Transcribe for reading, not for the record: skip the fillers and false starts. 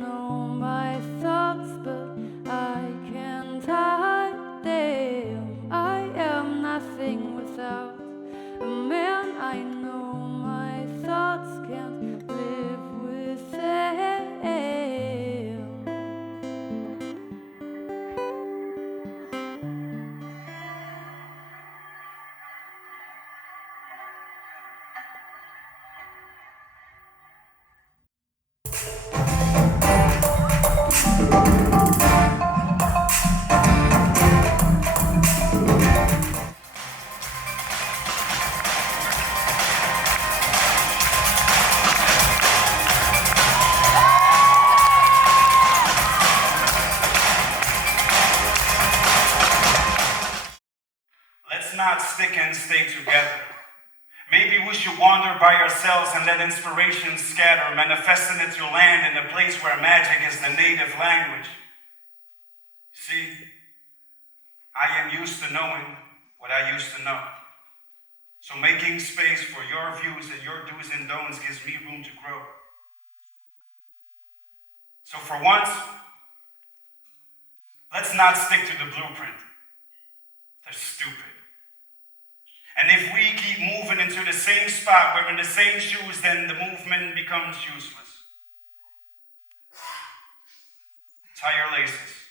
know my thoughts, but I can't hide them. I am nothing without a man. I know my thoughts can't live with them. Let's not stick and stay together. Maybe we should wander by ourselves and let inspiration scatter, manifesting it to land in a place where magic is the native language. See, I am used to knowing what I used to know. So making space for your views and your do's and don'ts gives me room to grow. So for once, let's not stick to the blueprint. They're stupid. And if we keep moving into the same spot, wearing the same shoes, then the movement becomes useless. Tie your laces.